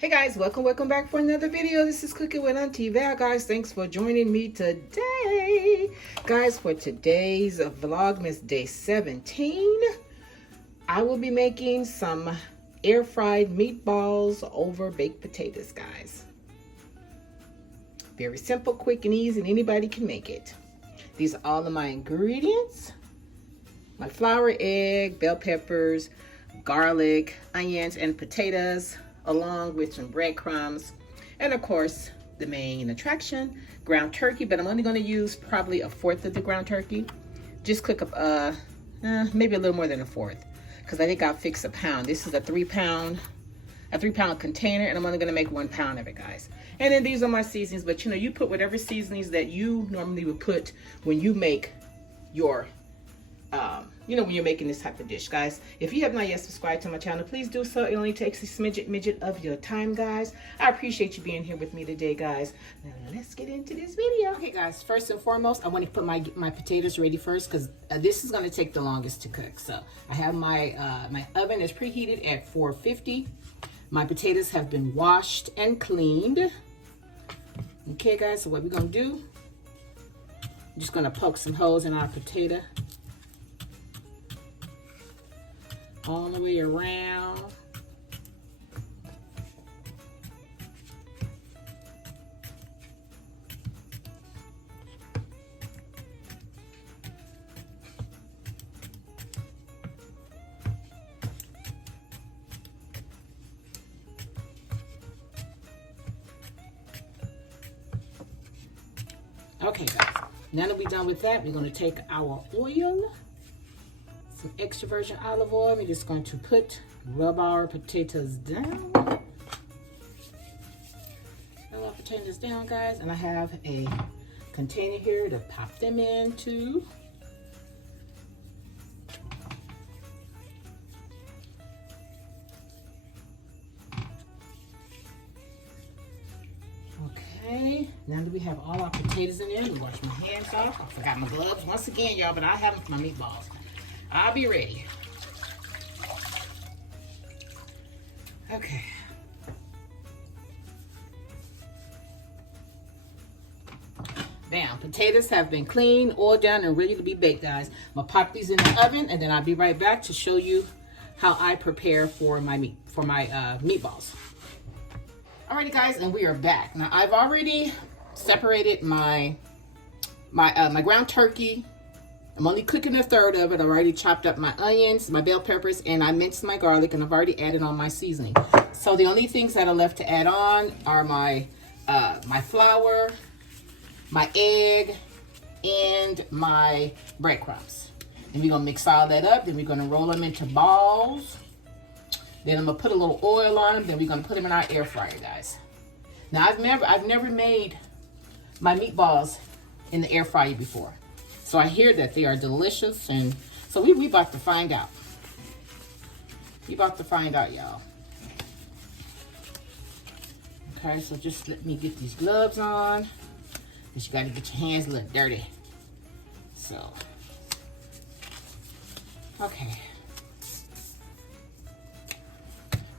Hey guys, welcome back for another video. This is Cooking with Auntie Val. Guys, thanks for joining me today. Guys, for today's Vlogmas Day 17, I will be making some air fried meatballs over baked potatoes, guys. Very simple, quick, and easy, and anybody can make it. These are all of my ingredients. My flour, egg, bell peppers, garlic, onions, and potatoes, along with some breadcrumbs, and of course the main attraction, ground turkey. But I'm only going to use probably 1/4 of the ground turkey. Just cook up maybe a little more than 1/4, because I think I'll fix a pound. This is a 3-pound container, and I'm only going to make 1 pound of it, guys. And then these are my seasonings, but you know, you put whatever seasonings that you normally would put when you make your when you're making this type of dish, guys. If you have not yet subscribed to my channel, please do so. It only takes a midget of your time, guys. I appreciate you being here with me today, guys. Now let's get into this video. Okay, guys, first and foremost, I want to put my potatoes ready first, because this is going to take the longest to cook. So I have my my oven is preheated at 450. My potatoes have been washed and cleaned. Okay, guys, so what we're going to do, I'm just going to poke some holes in our potato all the way around. Okay, guys, now that we're done with that, we're going to take our oil, some extra virgin olive oil. We're just going to rub our potatoes down. Rub our potatoes down, guys. And I have a container here to pop them into. Okay, now that we have all our potatoes in there, let me wash my hands off. I forgot my gloves once again, y'all, but I have them for my meatballs. I'll be ready. Okay. Bam, potatoes have been cleaned, oiled down, and ready to be baked, guys. I'm gonna pop these in the oven, and then I'll be right back to show you how I prepare for my meatballs. Alrighty, guys, and we are back. Now I've already separated my ground turkey. I'm only cooking 1/3 of it. I already chopped up my onions, my bell peppers, and I minced my garlic, and I've already added on my seasoning. So the only things that are left to add on are my flour, my egg, and my breadcrumbs. And we're gonna mix all that up. Then we're gonna roll them into balls. Then I'm gonna put a little oil on them. Then we're gonna put them in our air fryer, guys. Now I've never made my meatballs in the air fryer before. So I hear that they are delicious, and so we about to find out. We about to find out, y'all. Okay, so just let me get these gloves on, because you got to get your hands a little dirty. So, okay.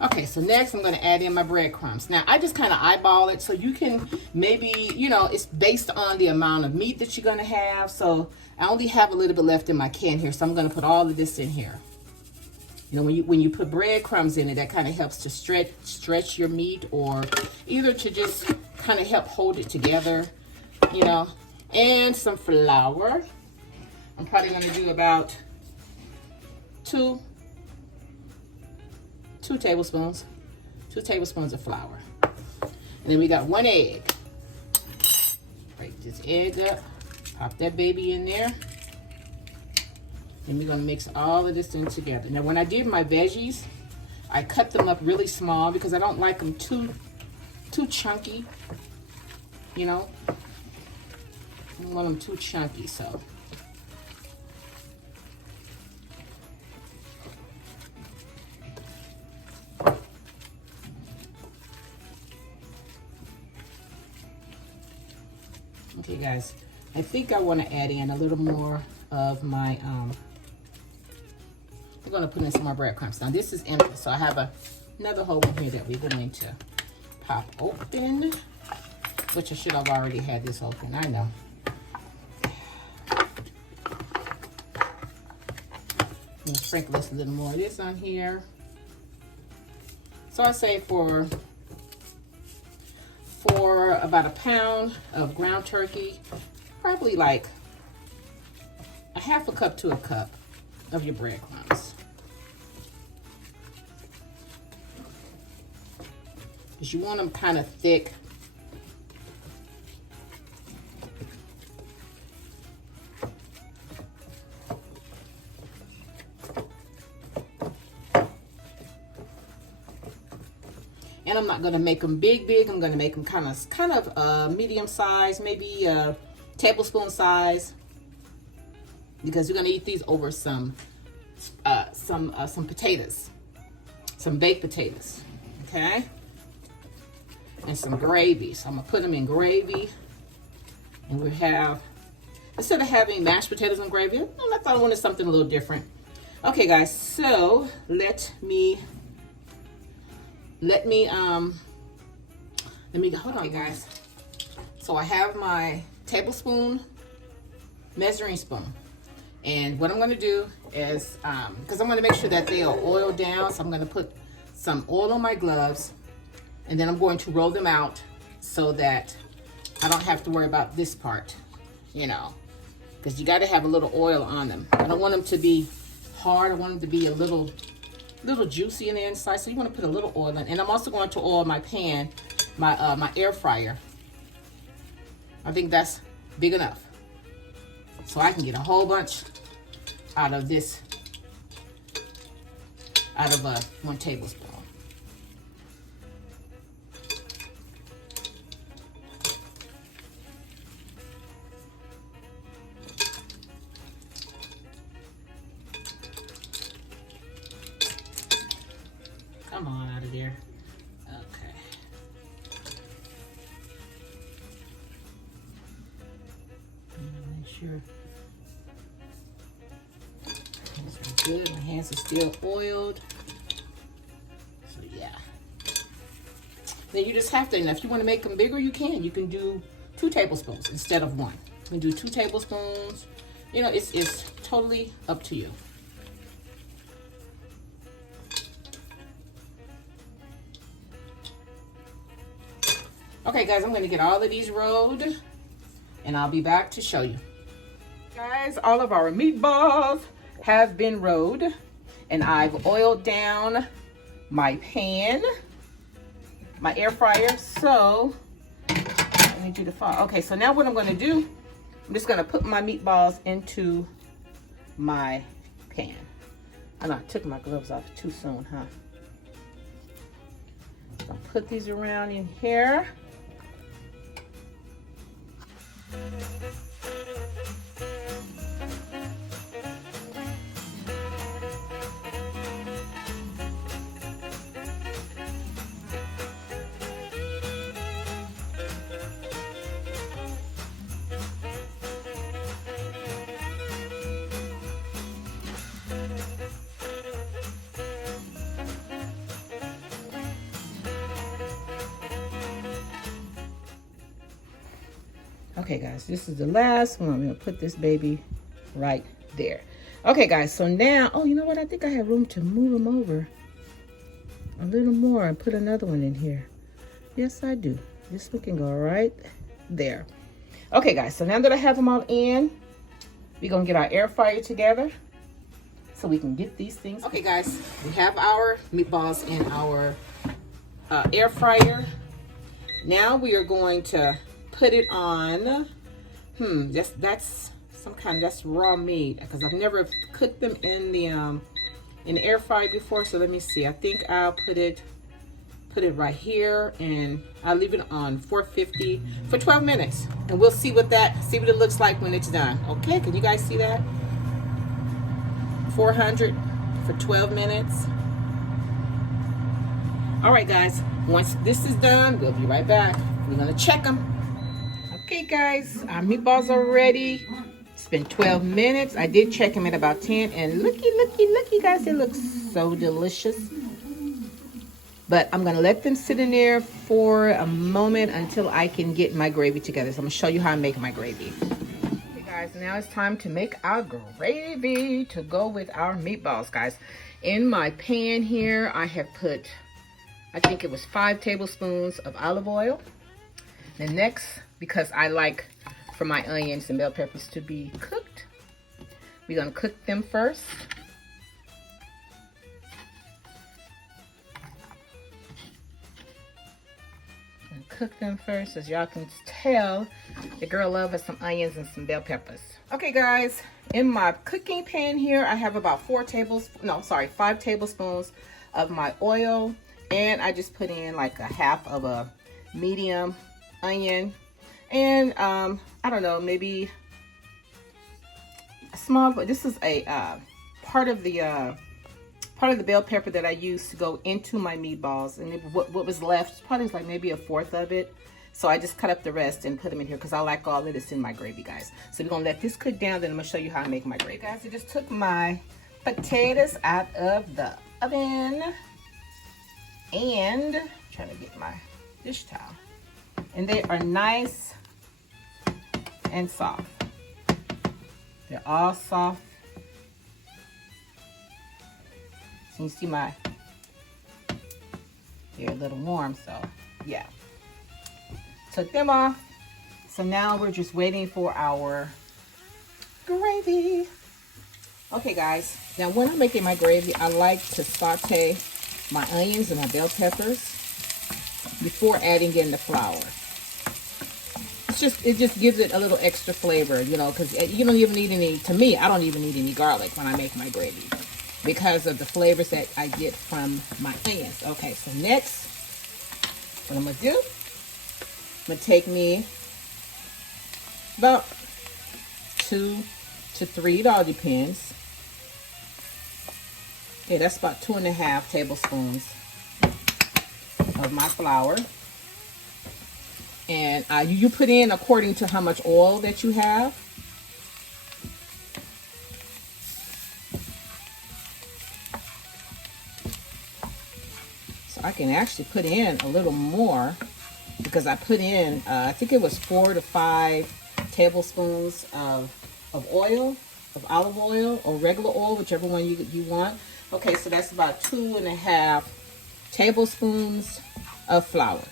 Okay, so next I'm going to add in my breadcrumbs. Now, I just kind of eyeball it, so you can maybe, you know, it's based on the amount of meat that you're going to have. So I only have a little bit left in my can here, so I'm going to put all of this in here. You know, when you put breadcrumbs in it, that kind of helps to stretch your meat, or either to just kind of help hold it together, you know. And some flour. I'm probably going to do about two tablespoons of flour. And then we got 1 egg. Break this egg up, pop that baby in there. Then we're gonna mix all of this in together. Now when I did my veggies, I cut them up really small because I don't like them too chunky, you know. I don't want them too chunky, so. Okay, guys, I think I want to add in a little more of my We're going to put in some more breadcrumbs. Now this is empty, so I have another hole in here that we're going to pop open, which I should have already had this open, I know. I'm gonna sprinkle this a little more of this on here. So I say for about a pound of ground turkey, probably like a half a cup to a cup of your breadcrumbs. Because you want them kind of thick. And I'm not going to make them big. I'm going to make them kind of medium size, maybe tablespoon size, because we're going to eat these over some potatoes, some baked potatoes, okay, and some gravy. So I'm going to put them in gravy, and we have, instead of having mashed potatoes and gravy, I thought I wanted something a little different. Okay, guys, so let me hold on, okay, guys. So I have my tablespoon measuring spoon, and what I'm going to do is because I'm going to make sure that they are oiled down, so I'm going to put some oil on my gloves, and then I'm going to roll them out so that I don't have to worry about this part, you know, because you got to have a little oil on them. I don't want them to be hard. I want them to be a little juicy in the inside, so you want to put a little oil in. And I'm also going to oil my pan, my air fryer. I think that's big enough, so I can get a whole bunch out of this, out of 1 tablespoon. Come on out of there. Okay. Make sure these are good. My hands are still oiled. So yeah. Then you just have to, and if you want to make them bigger, you can. You can do 2 tablespoons instead of 1. You can do 2 tablespoons. You know, it's totally up to you. Okay, guys, I'm going to get all of these rolled, and I'll be back to show you. Guys, all of our meatballs have been rolled, and I've oiled down my pan, my air fryer. So I need you to follow. Okay, so now what I'm going to do, I'm just going to put my meatballs into my pan. I know I took my gloves off too soon, huh? So I'll put these around in here. Okay, guys, this is the last one. I'm gonna put this baby right there. Okay, guys, so now, oh, you know what? I think I have room to move them over a little more and put another one in here. Yes, I do. This one can go right there. Okay, guys, so now that I have them all in, we're gonna get our air fryer together so we can get these things. Okay, guys, we have our meatballs in our air fryer. Now we are going to put it on, that's some kind, that's raw meat, because I've never cooked them in the air fryer before. So let me see, I think I'll put it right here, and I'll leave it on 450 for 12 minutes, and we'll see what it looks like when it's done. Okay, can you guys see that? 400 for 12 minutes. All right, guys, once this is done, we'll be right back. We're gonna check them. Okay, guys, our meatballs are ready. It's been 12 minutes. I did check them at about 10, and looky, guys, it looks so delicious. But I'm gonna let them sit in there for a moment until I can get my gravy together. So I'm gonna show you how I make my gravy. Okay guys, now it's time to make our gravy to go with our meatballs, guys. In my pan here, I have put, I think it was 5 tablespoons of olive oil. The next, because I like for my onions and bell peppers to be cooked, we're gonna cook them first. Cook them first. As y'all can tell, the girl loves some onions and some bell peppers. Okay guys, in my cooking pan here, I have about 5 tablespoons of my oil, and I just put in like a half of a medium onion, and I don't know, maybe a small, but this is a part of the bell pepper that I used to go into my meatballs, and what was left probably like maybe 1/4 of it. So I just cut up the rest and put them in here because I like all of this in my gravy, guys. So we're gonna let this cook down, then I'm gonna show you how I make my gravy. Guys, I just took my potatoes out of the oven, and I'm trying to get my dish towel, and they are nice and soft. They're all soft. You see they're a little warm, so yeah. Took them off. So now we're just waiting for our gravy. Okay guys, now when I'm making my gravy, I like to saute my onions and my bell peppers before adding in the flour. It just gives it a little extra flavor, you know, because you don't even need any, to me, I don't even need any garlic when I make my gravy, because of the flavors that I get from my onions. Okay, so next, what I'm gonna do, I'm gonna take me about 2 to 3, it all depends. Yeah, that's about 2.5 tablespoons of my flour. And you put in according to how much oil that you have. I can actually put in a little more because I put in, I think it was 4 to 5 tablespoons of oil, of olive oil or regular oil, whichever one you want. Okay, so that's about 2.5 tablespoons of flour.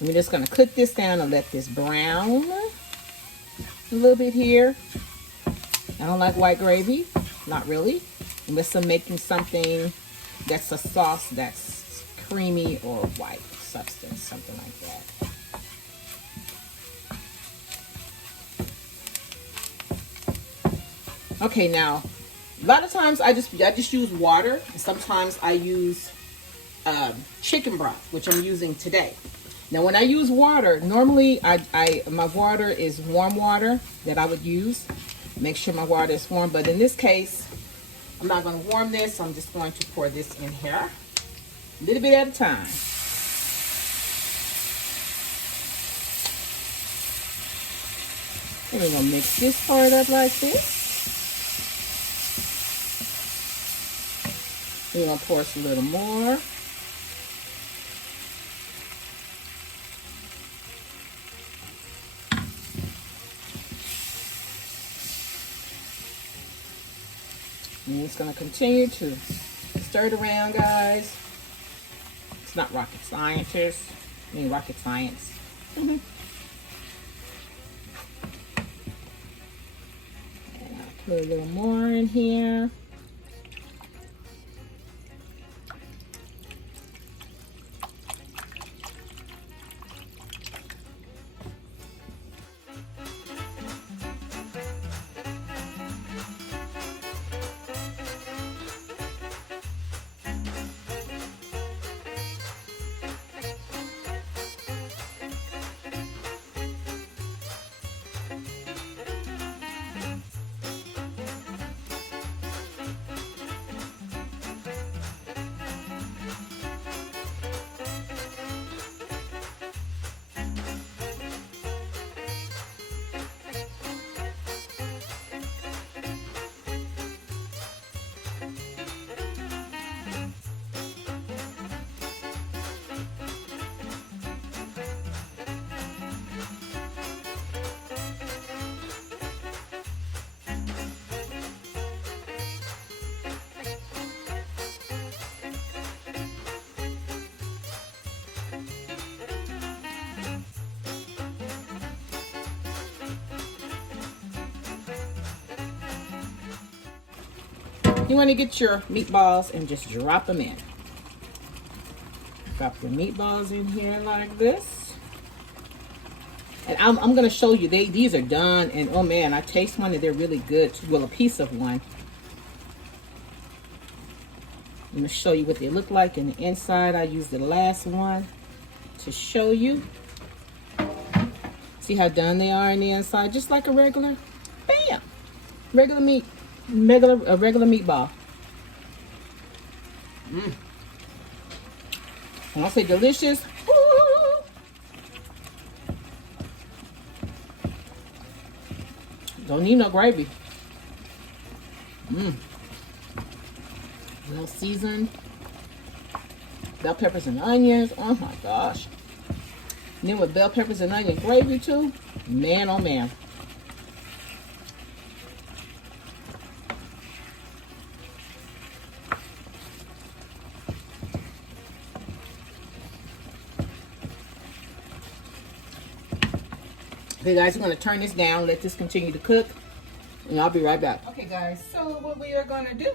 And we're just going to cook this down and let this brown a little bit here. I don't like white gravy, not really, unless I'm making something that's a sauce that's creamy or white substance, something like that. Okay, now a lot of times I just use water, and sometimes I use chicken broth, which I'm using today. Now when I use water, normally my water is warm water that I would use. Make sure my water is warm, but in this case, I'm not going to warm this. I'm just going to pour this in here, a little bit at a time. And we're going to mix this part up like this. We're going to pour us a little more. And it's going to continue to stir it around, guys. It's not rocket science. Rocket science. And I'll put a little more in here. You want to get your meatballs and just drop them in. Drop your meatballs in here like this. And I'm going to show you, these are done. And oh man, I taste one and they're really good. Well, a piece of one. I'm going to show you what they look like in the inside. I used the last one to show you. See how done they are in the inside? Just like a regular, bam, regular meatball. When I say delicious, woo, don't need no gravy. Well seasoned. Bell peppers and onions. Oh my gosh. And then with bell peppers and onion gravy too. Man, oh man. Okay guys, I'm going to turn this down, let this continue to cook, and I'll be right back. Okay guys, so what we are going to do,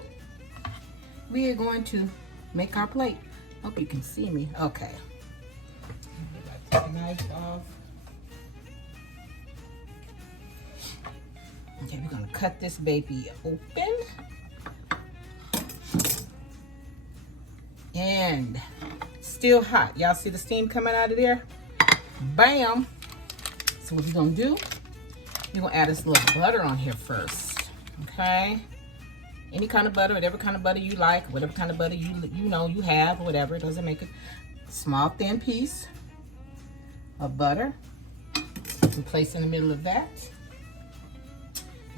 we are going to make our plate. Hope you can see me. Okay. Take the knife off. Okay, we're going to cut this baby open. And still hot. Y'all see the steam coming out of there? Bam. So what we're going to do, we're going to add this little butter on here first. Okay? Any kind of butter, whatever kind of butter you like, whatever kind of butter you know you have, or whatever, it doesn't make a small thin piece of butter. And place in the middle of that.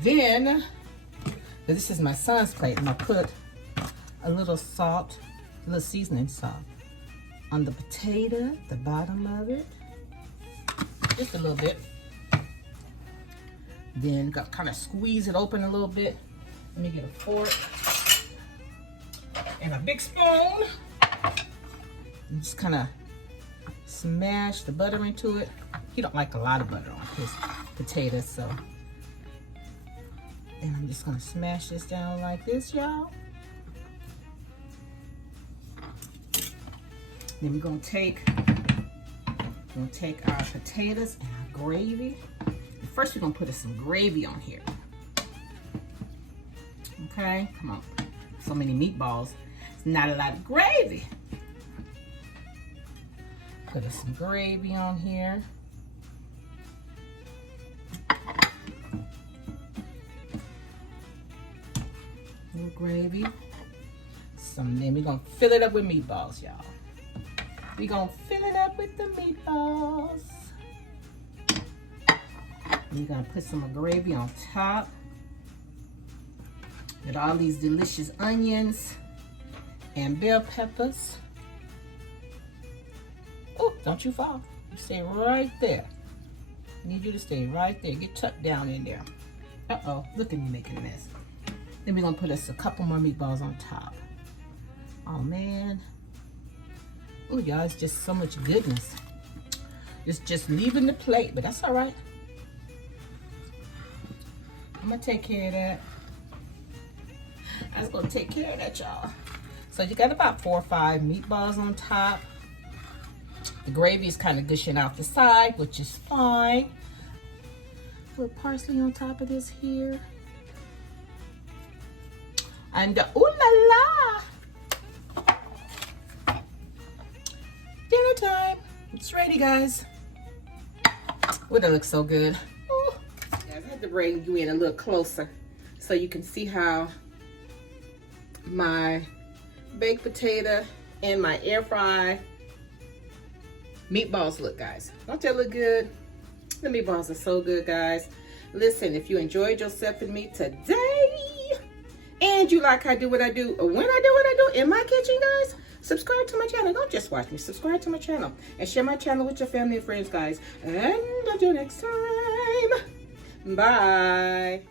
Then, this is my son's plate, and I put a little salt, a little seasoning salt on the potato, the bottom of it. Just a little bit. Then got kind of squeeze it open a little bit. Let me get a fork and a big spoon. And just kind of smash the butter into it. He don't like a lot of butter on his potatoes, so. And I'm just gonna smash this down like this, y'all. Then we're gonna take our potatoes and our gravy. First, we're gonna put some gravy on here. Okay, come on. So many meatballs. It's not a lot of gravy. Put some gravy on here. Little gravy. Then we're gonna fill it up with meatballs, y'all. We're gonna fill it up with the meatballs. We're gonna put some gravy on top. With all these delicious onions and bell peppers. Oh, don't you fall. You stay right there. I need you to stay right there. Get tucked down in there. Uh-oh, look at me making a mess. Then we're gonna put us a couple more meatballs on top. Oh man. Oh y'all, it's just so much goodness. It's just leaving the plate, but that's all right. I'm gonna take care of that. I was gonna take care of that, y'all. So you got about 4 or 5 meatballs on top. The gravy is kind of gushing out the side, which is fine. A little parsley on top of this here. And ooh la la! Dinner time. It's ready, guys. Oh, that looks so good. Ooh. Guys, I had to bring you in a little closer so you can see how my baked potato and my air fry meatballs look, guys. Don't they look good? The meatballs are so good, guys. Listen, if you enjoyed yourself and me today, and you like I do what I do, or when I do what I do in my kitchen, guys, subscribe to my channel. Don't just watch me. Subscribe to my channel and share my channel with your family and friends, guys. And until next time, bye.